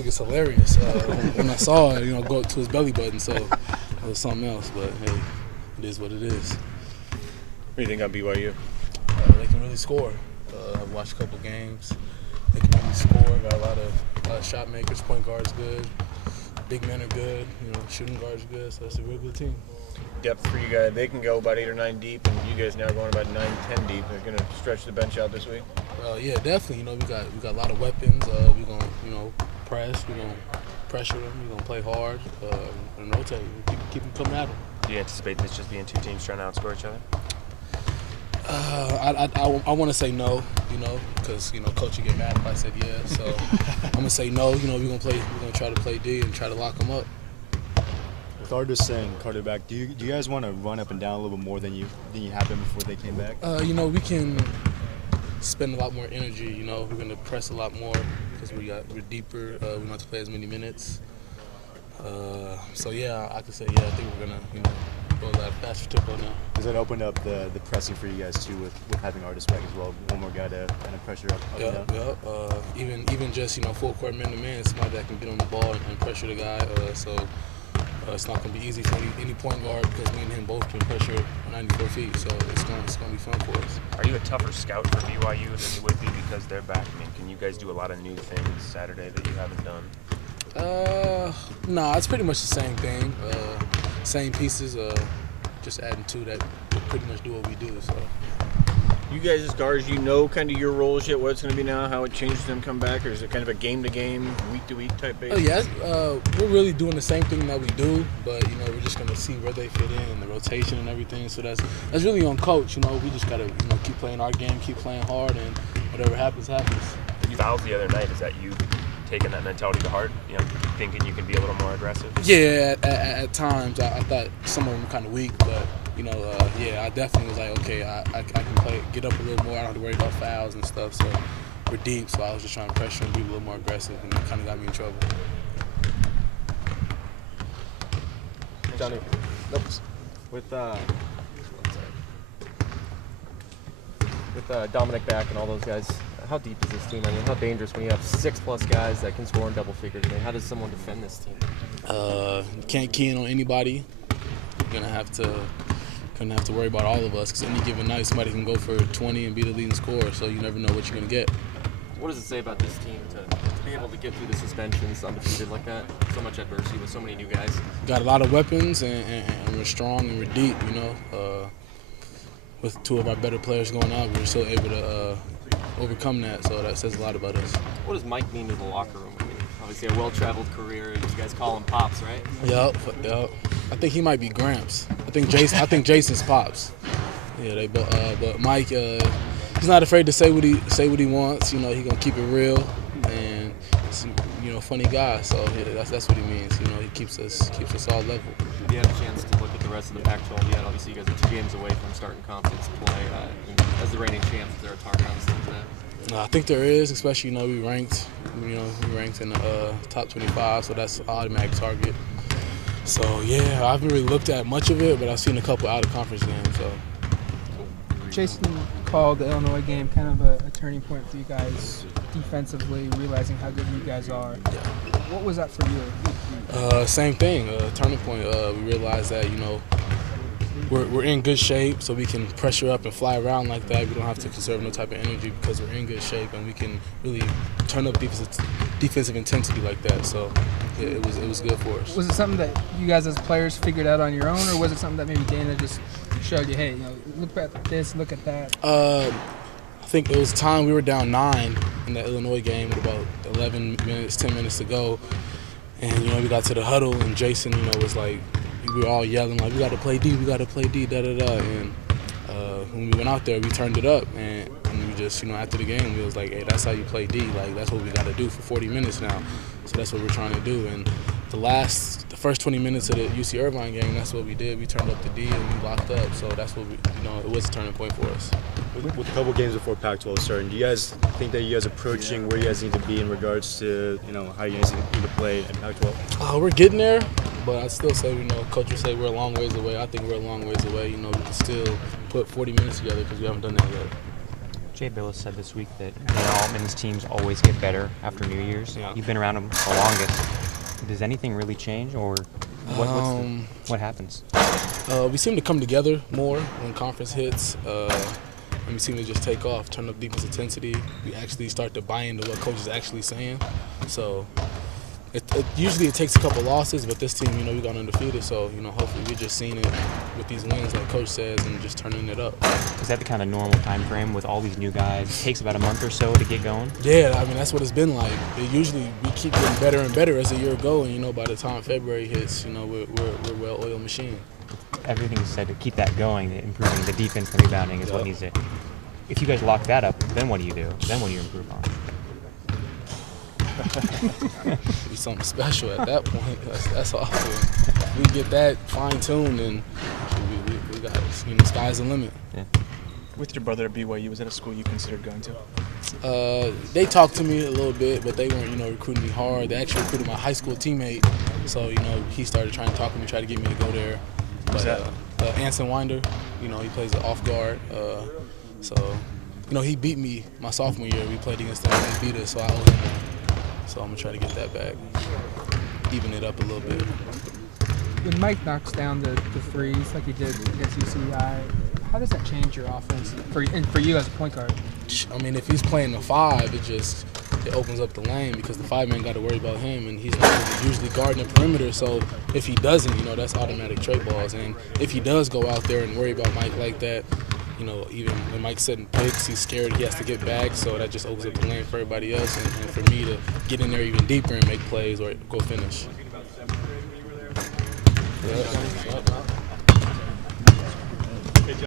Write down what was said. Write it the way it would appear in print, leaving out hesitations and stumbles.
think it's hilarious. When I saw it, go up to his belly button, so it was something else. But hey, it is what it is. What do you think on BYU? They can really score. I've watched a couple games. They can really score. Got a lot of shot makers. Point guard's good. Big men are good. Shooting guard's good. So it's a real good team. Depth for you guys. They can go about 8 or 9 deep, and you guys now going about 9, 10 deep. They're going to stretch the bench out this week. Yeah, definitely. We got a lot of weapons. We're gonna press. We're gonna pressure them. We're gonna play hard and rotate. Keep them coming at them. Do you anticipate this just being two teams trying to outscore each other? I want to say no, because coach would get mad if I said yes. So I'm gonna say no. We're gonna try to play D and try to lock them up. With Artis and Carter back, do you guys want to run up and down a little bit more than you have been before they came back? We can spend a lot more energy. We're gonna press a lot more because we're deeper. We don't have to play as many minutes. So yeah, I could say I think we're gonna go a lot faster tempo now. Does that open up the pressing for you guys too with having Artis back as well? One more guy to kind of pressure up and down. Yeah. Even just full court man to man, somebody that can get on the ball and pressure the guy. So it's not going to be easy for any point guard because me and him both can pressure 94 feet. So it's going to be fun for us. Are you a tougher scout for BYU than you would be because they're back? Can you guys do a lot of new things Saturday that you haven't done? No, it's pretty much the same thing. Same pieces, just adding two that pretty much do what we do. So. You guys as guards, kind of your roles yet, what it's going to be now, how it changes them come back, or is it kind of a game-to-game, week-to-week type basis? Yeah, we're really doing the same thing that we do, but, we're just going to see where they fit in, the rotation and everything. So that's really on coach. We just got to, keep playing our game, keep playing hard, and whatever happens, happens. You fouled the other night. Is that you taking that mentality to heart, thinking you can be a little more aggressive? Yeah, at times I thought some of them were kind of weak, but I definitely was like, okay, I can get up a little more. I don't have to worry about fouls and stuff. So we're deep, so I was just trying to pressure and be a little more aggressive, and it kind of got me in trouble. Johnny, with Dominic back and all those guys, how deep is this team? How dangerous when you have 6+ guys that can score in double figures? How does someone defend this team? You can't key in on anybody. You're gonna have to worry about all of us because any given night somebody can go for 20 and be the leading scorer. So you never know what you're gonna get. What does it say about this team to be able to get through the suspensions undefeated like that? So much adversity with so many new guys. Got a lot of weapons and we're strong and we're deep. With 2 of our better players going out, we were still able to overcome that. So that says a lot about us. What does Mike mean to the locker room? Obviously a well-traveled career. You guys call him Pops, right? Yep. I think he might be Gramps. I think Jason's Pops. Yeah, but Mike, he's not afraid to say what he wants. He's gonna keep it real, and he's a funny guy. So that's what he means. He keeps us all level. If you had a chance to look at the rest of the Pac-12 yet, obviously you guys are 2 games away from starting conference play. As the reigning champs, is there a target on this team for that? I think there is, especially we ranked in the top 25, so that's an automatic target. So yeah, I haven't really looked at much of it, but I've seen a couple out of conference games. So Jason called the Illinois game kind of a turning point for you guys defensively, realizing how good you guys are. Yeah. What was that for you? Same thing, turning point. We realized that we're in good shape, so we can pressure up and fly around like that. We don't have to conserve no type of energy because we're in good shape, and we can really turn up defensive intensity like that. So yeah, it was good for us. Was it something that you guys as players figured out on your own, or was it something that maybe Dana just showed you, hey, look at this, look at that? I think it was time we were down 9 in the Illinois game with about 10 minutes to go, and we got to the huddle, and Jason, was like, we were all yelling like, we got to play D, da da da. And when we went out there, we turned it up, and we just, after the game, we was like, hey, that's how you play D. Like, that's what we got to do for 40 minutes now. So that's what we're trying to do. And the first 20 minutes of the UC Irvine game, that's what we did. We turned up the D and we locked up. So that's what it was a turning point for us. With a couple games before Pac-12 starting, do you guys think that you guys approaching where you guys need to be in regards to, how you guys need to play at Pac-12? We're getting there, but I still say, coach will say we're a long ways away. I think we're a long ways away. We can still put 40 minutes together because we haven't done that yet. Jay Billis said this week that men's teams always get better after New Year's. Yeah. You've been around them the longest. Does anything really change, or what happens? We seem to come together more when conference hits, and we seem to just take off, turn up defense intensity. We actually start to buy into what coach is actually saying. So usually it takes a couple losses, but this team, we got undefeated. So hopefully we're just seeing it with these wins, like coach says, and just turning it up. Is that the kind of normal time frame with all these new guys? It takes about a month or so to get going? Yeah, I mean, that's what it's been like. We keep getting better and better as the year goes, and by the time February hits, we're a well-oiled machine. Everything is said to keep that going, improving the defense and rebounding is what needs to. If you guys lock that up, then what do you do? Then what do you improve on? Be something special at that point. That's awesome. We get that fine-tuned, and we got, sky's the limit. Yeah. With your brother at BYU, was that a school you considered going to? They talked to me a little bit, but they weren't, recruiting me hard. They actually recruited my high school teammate, so he started trying to talk to me, try to get me to go there. Who's that? Anson Winder, he plays the off guard. So he beat me my sophomore year. We played against him and he beat us, so I owe him one. So I'm gonna try to get that back, even it up a little bit. When Mike knocks down the threes like he did against UCI, how does that change your offense for you as a point guard? I mean, if he's playing the 5, it opens up the lane because the 5-man got to worry about him, and he's not usually guarding the perimeter. So if he doesn't, that's automatic trade balls. And if he does go out there and worry about Mike like that, even when Mike's setting picks, he's scared he has to get back. So that just opens up the lane for everybody else, and for me to get in there even deeper and make plays or go finish. Yeah.